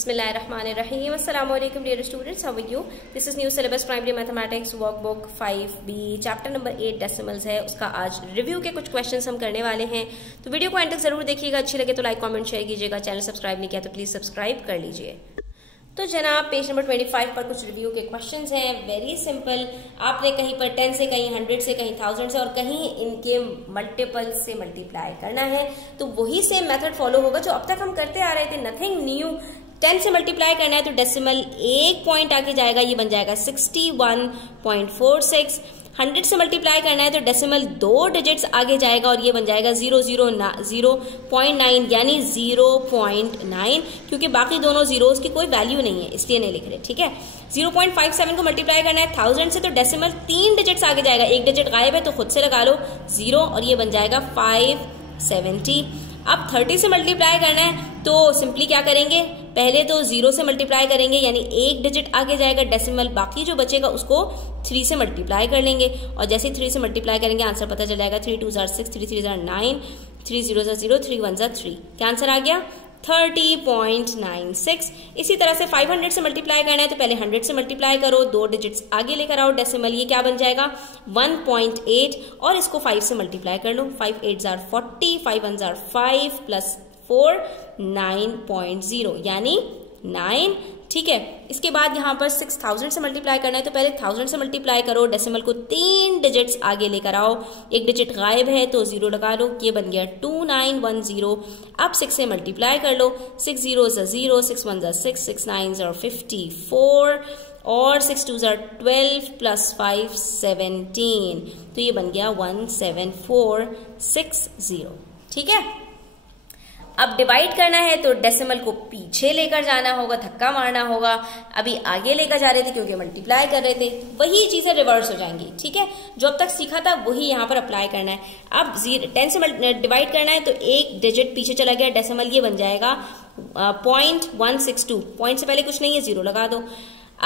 Bismillahirrahmanirrahim. Assalamu alaikum dear students. How are you? This is new syllabus primary mathematics workbook 5B chapter number 8 decimals है. उसका आज review के कुछ questions हम करने वाले हैं. तो वीडियो को एंड तक जरूर देखिएगा. अच्छी लगे तो लाइक कमेंट शेयर कीजिएगा. चैनल सब्सक्राइब नहीं किया तो प्लीज सब्सक्राइब कर लीजिए. तो जनाब पेज नंबर 25 पर कुछ रिव्यू के क्वेश्चंस हैं. Very simple. आपने कहीं पर 10 से, कहीं 100 से, कहीं 1000 से और कहीं इनके मल्टीपल से मल्टीप्लाई करना है. तो वही सेम मेथड फॉलो होगा जो अब तक हम करते आ रहे थे. Nothing new. 10 से मल्टीप्लाई करना है तो डेसिमल एक पॉइंट आके जाएगा, ये बन जाएगा 61.46. 100 से मल्टीप्लाई करना है तो डेसिमल 2 डिजिट्स आगे जाएगा और ये बन जाएगा 0.9 यानी 0.9, क्योंकि बाकी दोनों जीरोस की कोई वैल्यू नहीं है इसलिए नहीं लिख रहे. ठीक है. 0.57 को मल्टीप्लाई करना है 1000 से तो डेसिमल 3 डिजिट्स आगे जाएगा. एक डिजिट गायब है तो खुद से लगा लो 0 और ये बन जाएगा 570. अब 30 से मल्टीप्लाई करना है तो सिंपली क्या करेंगे, पहले तो 0 से मल्टीप्लाई करेंगे यानी एक डिजिट आगे जाएगा डेसिमल, बाकी जो बचेगा उसको 3 से मल्टीप्लाई कर लेंगे और जैसे ही 3 से मल्टीप्लाई करेंगे आंसर पता चल जाएगा. 3 2 6, 3 3 9, 3 0 0, 3 1 3. क्या आंसर आ गया? 30.96. इसी तरह से 500 से मल्टीप्लाई करना है तो पहले 100 से मल्टीप्लाई करो, 2 डिजिट्स आगे लेकर आओ डेसिमल, ये क्या बन जाएगा 1.8 और इसको 5 से मल्टीप्लाई कर लो. 5 8 40, 5 1 5 प्लस 4 9.0 यानी 9. ठीक है. इसके बाद यहाँ पर 6000 से मल्टीप्लाई करना है तो पहले 1000 से मल्टीप्लाई करो, डेसिमल को 3 डिजिट्स आगे लेकर आओ, एक डिजिट गायब है तो 0 लगा लो, ये बन गया 2910. अब 6 से मल्टीप्लाई कर लो. 6 0 0, 6 1 6, 6 9 54 और 6 2 12 प्लस 5 17, तो ये बन गया 17460. ठीक है. अब डिवाइड करना है तो डेसिमल को पीछे लेकर जाना होगा, धक्का मारना होगा. अभी आगे लेकर जा रहे थे क्योंकि मल्टीप्लाई कर रहे थे, वही चीजें रिवर्स हो जाएंगी. ठीक है. जो अब तक सीखा था वही यहाँ पर अप्लाई करना है. अब 10 से डिवाइड करना है तो एक डिजिट पीछे चला गया डेसिमल, ये बन जाएगा 0.162. पॉइंट से पहले कुछ नहीं है, 0 लगा दो.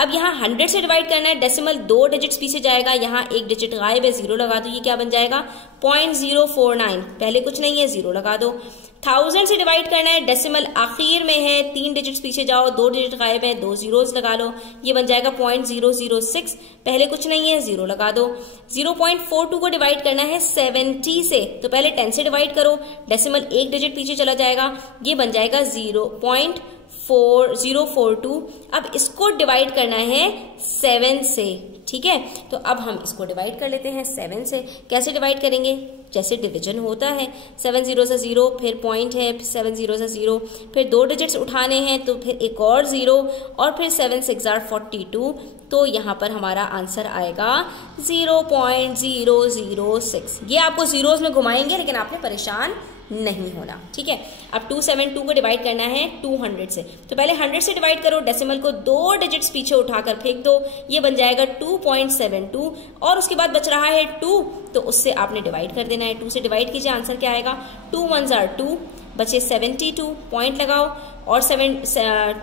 अब यहाँ 100 से डिवाइड करना है, डेसिमल 2 डिजिट्स पीछे जाएगा, यहाँ एक डिजिट गायब है, 0 लगा दो, ये क्या बन जाएगा 0.049. पहले कुछ नहीं है, 0 लगा दो. 1000 से डिवाइड करना है, डेसिमल आखिर में है, 3 डिजिट्स पीछे जाओ, 2 डिजिट गायब है, 2 जीरोस लगा लो, ये बन जाएगा 0.006. पहले कुछ नहीं है, 0 लगा दो. 0.42 को डिवाइड करना है 70 से तो पहले 10 से डिवाइड करो, डेसिमल एक डिजिट पीछे चला जाएगा, ये बन जाएगा 0.4042. अब इसको डिवाइड करना है 7 से. ठीक है. तो अब हम इसको डिवाइड कर लेते हैं 7 से. कैसे डिवाइड करेंगे? जैसे डिवीजन होता है. 7 0 0, फिर पॉइंट है, 7 0 0, फिर 2 डिजिट्स उठाने हैं तो फिर एक और 0 और फिर 7 6 42. तो यहाँ पर हमारा आंसर आएगा 0.006. ये आपको जीरोस में घुमाएंगे लेकिन आपने परेशान नहीं होना. ठीक है. अब 272 को डिवाइड करना है 200 से तो पहले 100 से डिवाइड करो, डेसिमल को 2 डिजिट्स पीछे उठाकर फेंक दो, ये बन जाएगा 2.72 और उसके बाद बच रहा है 2 तो उससे आपने डिवाइड कर देना है. 2 से डिवाइड कीजिए, आंसर क्या आएगा 2 1 2, बचे 72, पॉइंट लगाओ और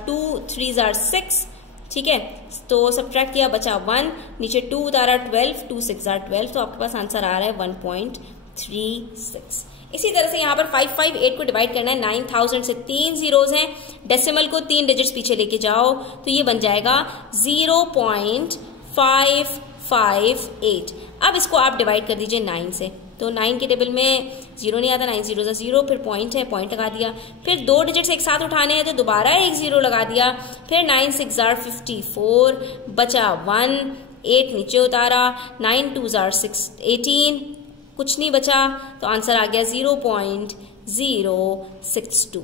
2 3 6. ठीक है. तो सब्ट्रैक्ट किया, बचा 1, नीचे 2 उतारा 12, 2 6 12, तो आपके पास आंसर आ रहा है 1.36. इसी तरह से यहाँ पर 558 को डिवाइड करना है. 9000 से 3 जीरोस हैं, डेसिमल को 3 डिजिट्स पीछे लेके जाओ तो ये बन जाएगा 0.558. अब इसको आप डिवाइड कर दीजिए 9 से तो 9 के टेबल में 0 नहीं आता, 9 0 0, फिर पॉइंट है, पॉइंट लगा दिया, फिर 2 डिजिट्स एक साथ उठाने हैं तो दोबारा एक 0 लगा दिया, फिर 9 6 54, बचा 1, 8 नीचे उतारा, 9 2 6 18, कुछ नहीं बचा तो आंसर आ गया 0.062.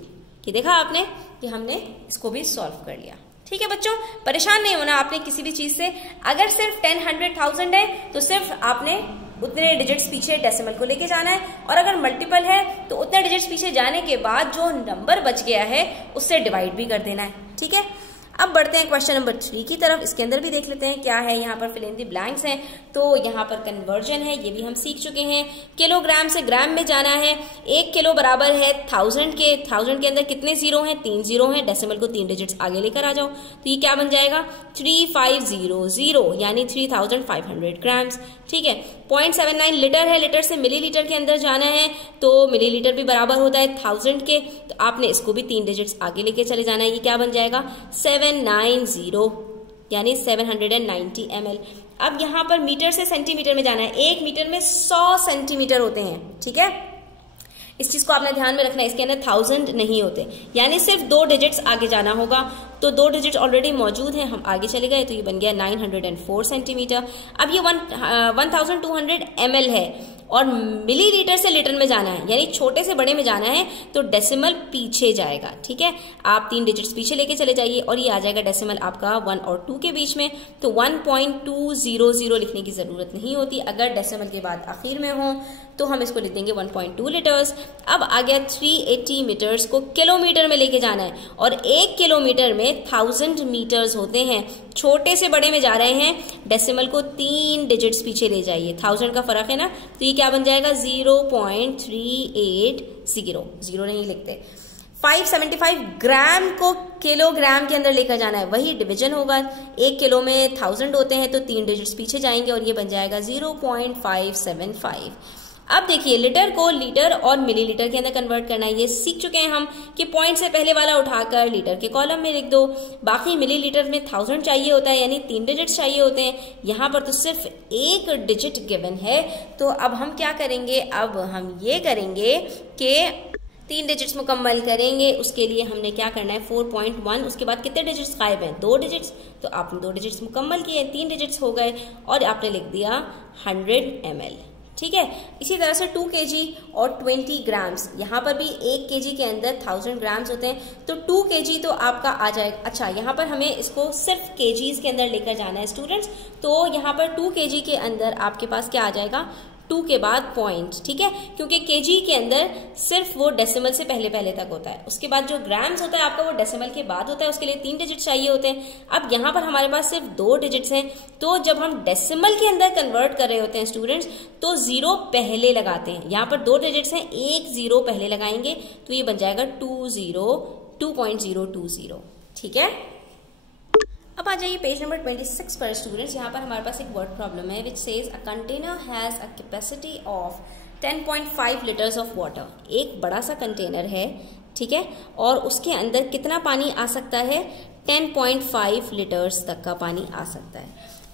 ये देखा आपने कि हमने इसको भी सॉल्व कर लिया. ठीक है बच्चों, परेशान नहीं होना आपने किसी भी चीज से. अगर सिर्फ 10 100 1000 है तो सिर्फ आपने उतने डिजिट्स पीछे डेसिमल को लेके जाना है और अगर मल्टीपल है तो उतने डिजिट्स पीछे जाने के बाद जो नंबर बच गया है उससे डिवाइड भी कर देना है. ठीक है. अब बढ़ते हैं क्वेश्चन नंबर 3 की तरफ। इसके अंदर भी देख लेते हैं क्या है। यहाँ पर फिल इन द ब्लैंक्स हैं, तो यहाँ पर कन्वर्जन है, ये भी हम सीख चुके हैं। किलोग्राम से ग्राम में जाना है। 1 किलो बराबर है 1000 के। 1000 के अंदर कितने जीरो हैं? 3 जीरो हैं। डेसिमल को 3 डिजिट्स आगे लेकर आ जाओ, तो ये क्या बन जाएगा? 3500 यानी 3500 ग्राम्स। ठीक है। 0.79 लीटर है। लीटर से मिलीलीटर के अंदर जाना है, तो मिलीलीटर भी बराबर होता है 1000 के, तो आपने इसको भी 3 डिजिट्स आगे लेके चले जाना है। ये क्या बन जाएगा? 790 यानी 790 ml। अब यहां पर मीटर से सेंटीमीटर में जाना है। 1 मीटर में 100 सेंटीमीटर होते हैं। ठीक है, इस चीज को आपने ध्यान में रखना है। इसके अंदर 1000 नहीं होते, यानी सिर्फ 2 डिजिट्स आगे जाना होगा। तो 2 डिजिट्स ऑलरेडी मौजूद हैं, हम आगे चले गए, तो ये बन गया 904 सेंटीमीटर। अब ये 1200 ml है और मिलीलीटर से लीटर में जाना है, यानी छोटे से बड़े में जाना है, तो डेसिमल पीछे जाएगा। ठीक है, आप 3 डिजिट्स पीछे लेके चले जाइए और ये आ जाएगा डेसिमल आपका 1 और 2 के बीच में। तो 1.200 लिखने की जरूरत नहीं होती। अगर डेसिमल के बाद आखिर में हो तो हम इसको लिख देंगे 1.2 लीटर्स। अब आ गया 380 मीटर्स को किलोमीटर में लेके जाना है, और 1 किलोमीटर में 1000 मीटर्स होते हैं। छोटे से बड़े में जा रहे हैं, डेसिमल को 3 डिजिट्स पीछे ले जाइए। 1000 का फर्क है ना, तो ये क्या बन जाएगा? 0.380। जीरो नहीं लिखते। 575 ग्राम को किलोग्राम के अंदर लेकर जाना है, वही डिवीजन होगा। 1 किलो में 1000 होते हैं, तो 3 डिजिट्स पीछे जाएंगे और ये बन जाएगा 0.575। अब देखिए, लीटर को लीटर और मिलीलीटर के अंदर कन्वर्ट करना है। ये सीख चुके हैं हम कि पॉइंट से पहले वाला उठाकर लीटर के कॉलम में लिख दो। बाकी मिलीलीटर में 1000 चाहिए होता है, यानी 3 डिजिट्स चाहिए होते हैं। यहाँ पर तो सिर्फ 1 डिजिट गिवन है, तो अब हम क्या करेंगे? अब हम ये करेंगे कि 3 डिजिट्स मुकम्मल करेंगे। उसके लिए हमने क्या करना है? 4.1। उसके बाद कितने डिजिट्स गायब हैं? 2 डिजिट्स। तो आपने 2 डिजिट्स मुकम्मल किए, 3 डिजिट्स हो गए और आपने लिख दिया 100 ml। ठीक है, इसी तरह से 2 kg और 20 ग्राम्स। यहाँ पर भी 1 kg के अंदर 1000 ग्राम्स होते हैं, तो 2 kg तो आपका आ जाएगा। अच्छा, यहाँ पर हमें इसको सिर्फ kgs के अंदर लेकर जाना है स्टूडेंट्स, तो यहाँ पर 2 kg के अंदर आपके पास क्या आ जाएगा? 2 के बाद पॉइंट। ठीक है, क्योंकि केजी के अंदर सिर्फ वो डेसिमल से पहले पहले तक होता है। उसके बाद जो ग्राम्स होता है आपका, वो डेसिमल के बाद होता है। उसके लिए 3 डिजिट चाहिए होते हैं। अब यहाँ पर हमारे पास सिर्फ 2 डिजिट्स हैं, तो जब हम डेसिमल के अंदर कन्वर्ट कर रहे होते हैं स्टूडेंट्स, तो 0 पहले लगाते हैं। यहाँ पर 2 डिजिट्स हैं, 1 0 पहले लगाएंगे, तो ये बन जाएगा 2.020। ठीक है, अब आ जाइए पेज नंबर 26 पर स्टूडेंट्स। यहाँ पर हमारे पास एक वर्ड प्रॉब्लम है, which says a container has a capacity of 10.5 litres of water. एक बड़ा सा कंटेनर है, ठीक है, और उसके अंदर कितना पानी आ सकता है? 10.5 लीटर्स तक का पानी आ सकता है।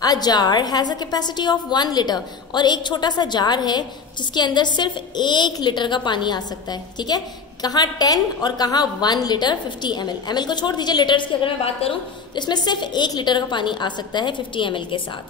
A jar has a capacity of 1 litre, और एक छोटा सा जार है जिसके अंदर सिर्फ 1 लीटर का पानी आ सकता है। ठीक है, कहाँ 10 और कहाँ 1 लीटर 50 ml। ml को छोड़ दीजिए, लीटर्स की अगर मैं बात करूं तो इसमें सिर्फ 1 लीटर का पानी आ सकता है 50 ml के साथ।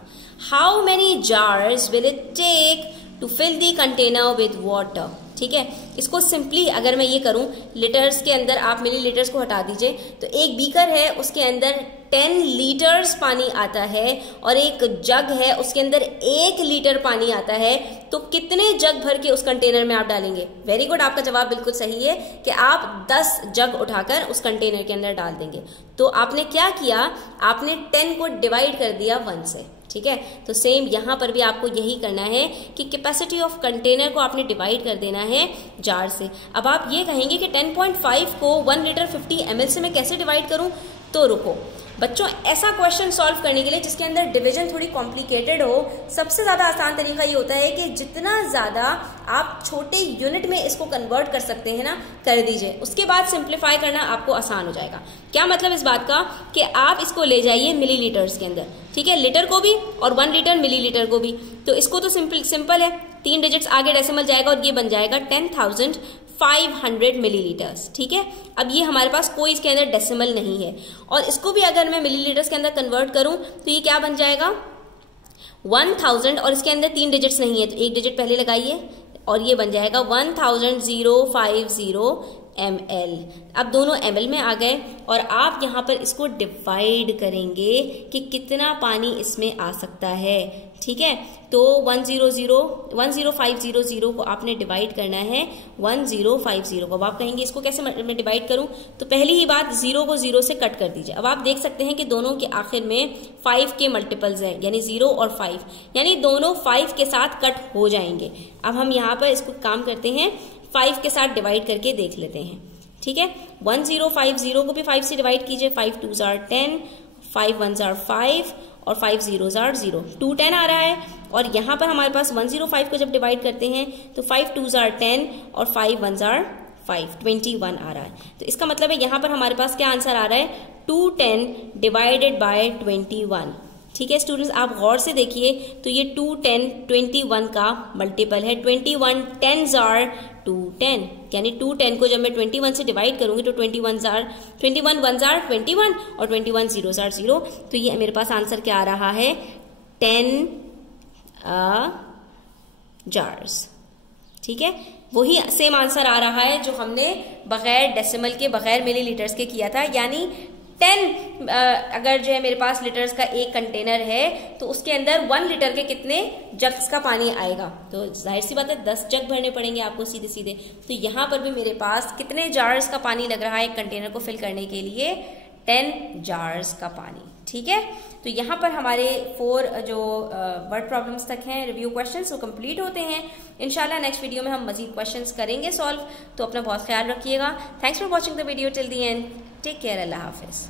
How many jars will it take to fill the container with water. ठीक है, इसको सिंपली अगर मैं ये करूं, लीटर्स के अंदर आप मिलीलीटर्स को हटा दीजिए, तो एक बीकर है उसके अंदर 10 लीटर्स पानी आता है, और एक जग है उसके अंदर 1 लीटर पानी आता है, तो कितने जग भर के उस कंटेनर में आप डालेंगे? वेरी गुड, आपका जवाब बिल्कुल सही है कि आप 10 जग उठाकर उस कंटेनर के अंदर डाल देंगे। तो आपने क्या किया? आपने 10 को डिवाइड कर दिया 1 से। ठीक है, तो सेम यहां पर भी आपको यही करना है कि कैपेसिटी ऑफ कंटेनर को आपने डिवाइड कर देना है जार से। अब आप ये कहेंगे कि 10.5 को 1 लीटर 50 ml से मैं कैसे डिवाइड करूं? तो रुको बच्चों, ऐसा क्वेश्चन सॉल्व करने के लिए जिसके अंदर डिवीजन थोड़ी कॉम्प्लिकेटेड हो, सबसे ज्यादा आसान तरीका ये होता है कि जितना ज्यादा आप छोटे यूनिट में इसको कन्वर्ट कर सकते हैं ना, कर दीजिए। उसके बाद सिंप्लीफाई करना आपको आसान हो जाएगा। क्या मतलब इस बात का? कि आप इसको ले जाइए मिलीलीटर्स के अंदर। ठीक है, लीटर को भी और 1 लीटर मिलीलीटर को भी। तो इसको तो सिंपल है, 3 डिजिट्स आगे डेसिमल जाएगा और ये बन जाएगा 10,500 मिलीलीटर्स। ठीक है, अब ये हमारे पास कोई इसके अंदर डेसिमल नहीं है, और इसको भी अगर मैं मिलीलीटर्स के अंदर कन्वर्ट करूं तो ये क्या बन जाएगा? 1000, और इसके अंदर 3 डिजिट्स नहीं है, तो 1 डिजिट पहले लगाइए और ये बन जाएगा 10,050 ml। अब दोनों ml में आ गए और आप यहाँ पर इसको डिवाइड करेंगे कि कितना पानी इसमें आ सकता है। ठीक है, तो 10500 को आपने डिवाइड करना है 1050 को। अब आप कहेंगे इसको कैसे मैं डिवाइड करूं, तो पहली ही बात 0 को 0 से कट कर दीजिए। अब आप देख सकते हैं कि दोनों के आखिर में 5 के मल्टीपल्स हैं, यानी 0 और 5, यानी दोनों 5 के साथ कट हो जाएंगे। अब हम यहाँ पर इसको काम करते हैं, 5 के साथ डिवाइड करके देख लेते हैं। ठीक है, 1050 को भी 5 से डिवाइड कीजिए, 5 2s are 10, 5 1s are 5 और 5 0s are 0, 210 आ रहा है। और यहाँ पर हमारे पास 105 को जब डिवाइड करते हैं तो 5 2s are 10 और 5 1s are 5, 21 आ रहा है। तो इसका मतलब है यहाँ पर हमारे पास क्या आंसर आ रहा है, 210 डिवाइडेड बाय 21। ठीक है स्टूडेंट्स, आप गौर से देखिए तो ये 210 21 का मल्टीपल है। 21 10s are 210, यानी 210 को जब मैं 21 से डिवाइड करूंगी तो 21 1s are 21 और 21 0s are 0। तो ये मेरे पास आंसर क्या आ रहा है, 10 jars। ठीक है, वही सेम आंसर आ रहा है जो हमने बगैर डेसिमल के, बगैर मिलीलीटर्स के किया था। यानी 10 अगर जो है मेरे पास लीटर्स का एक कंटेनर है तो उसके अंदर 1 लीटर के कितने जग्स का पानी आएगा, तो जाहिर सी बात है 10 जग भरने पड़ेंगे आपको सीधे सीधे। तो यहाँ पर भी मेरे पास कितने जार्स का पानी लग रहा है एक कंटेनर को फिल करने के लिए, 10 जार्स का पानी। ठीक है, तो यहाँ पर हमारे 4 जो वर्ड प्रॉब्लम्स तक हैं रिव्यू क्वेश्चंस वो कंप्लीट होते हैं। इंशाल्लाह नेक्स्ट वीडियो में हम मजीद क्वेश्चंस करेंगे सॉल्व। तो अपना बहुत ख्याल रखिएगा। Thanks for watching the video till the end. Take care, अल्लाह हाफिज।